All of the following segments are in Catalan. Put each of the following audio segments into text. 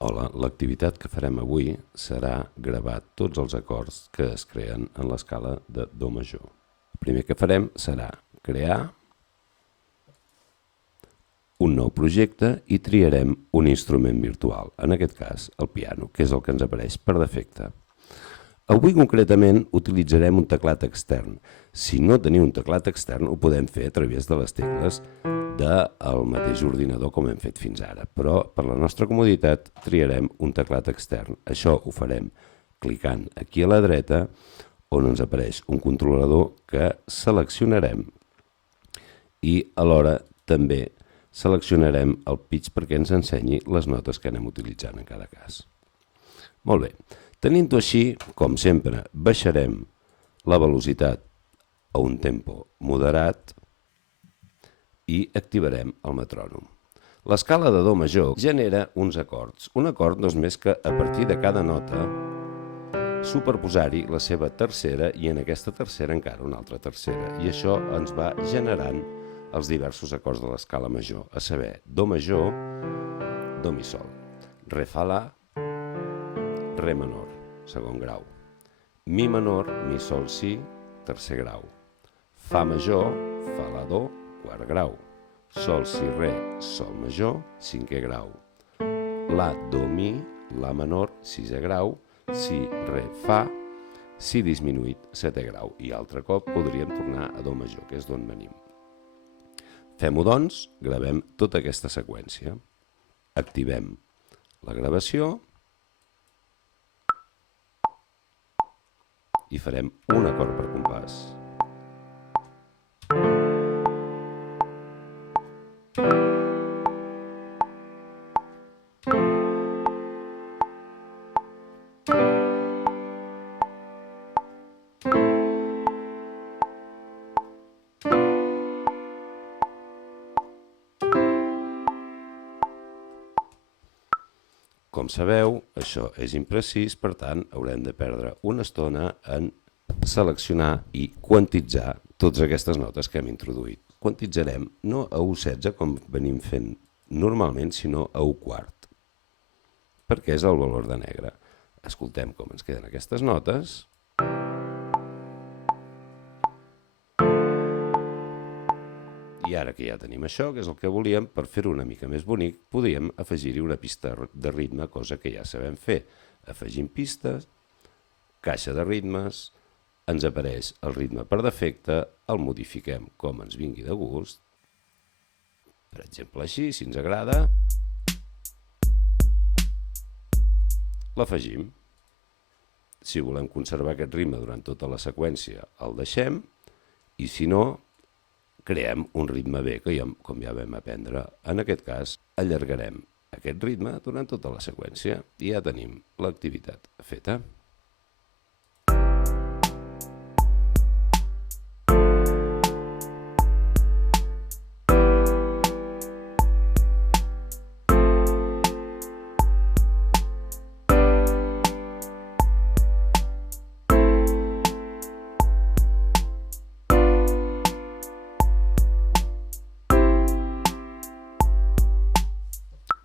Hola, l'activitat que farem avui serà gravar tots els acords que es creen en l'escala de Do major. El primer que farem serà crear un nou projecte i triarem un instrument virtual, en aquest cas el piano, que és el que ens apareix per defecte. Avui concretament utilitzarem un teclat extern. Si no teniu un teclat extern ho podem fer a través de les tecles del mateix ordinador com hem fet fins ara, però per la nostra comoditat triarem un teclat extern. Això ho farem clicant aquí a la dreta on ens apareix un controlador que seleccionarem i alhora també seleccionarem el pitch perquè ens ensenyi les notes que anem utilitzant en cada cas. Molt bé, tenint-ho així, com sempre, baixarem la velocitat a un tempo moderat i activarem el metrònom. L'escala de Do major genera uns acords. Un acord no és més que a partir de cada nota superposar-hi la seva tercera i en aquesta tercera encara una altra tercera. I això ens va generant els diversos acords de l'escala major, a saber, Do major, Do mi sol, Re fa la, Re menor, segon grau, Mi menor, Mi sol si, tercer grau, Fa major, Fa la do, quart grau, Sol si re, Sol major, cinquè grau, La do mi, La menor, sisè grau, Si re fa, Si disminuït, setè grau. I altre cop podríem tornar a Do major, que és d'on venim. Fem-ho doncs, gravem tota aquesta seqüència. Activem la gravació i farem un acord per compàs. Com sabeu, això és imprecís, per tant, haurem de perdre una estona en seleccionar i quantitzar totes aquestes notes que hem introduït. Quantitzarem no a 1,16 com venim fent normalment, sinó a 1 quart, perquè és el valor de negre. Escoltem com ens queden aquestes notes. I ara que ja tenim això, que és el que volíem, per fer-ho una mica més bonic, podríem afegir-hi una pista de ritme, cosa que ja sabem fer. Afegim pistes, caixa de ritmes, ens apareix el ritme per defecte, el modifiquem com ens vingui de gust, per exemple així, si ens agrada, l'afegim. Si volem conservar aquest ritme durant tota la seqüència, el deixem, i si no, creem un ritme B, que com ja vam aprendre. En aquest cas, allargarem aquest ritme durant tota la seqüència i ja tenim l'activitat feta.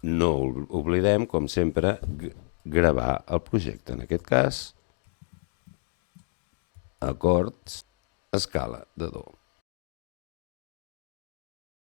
No oblidem, com sempre, gravar el projecte. En aquest cas, acords, escala de Do.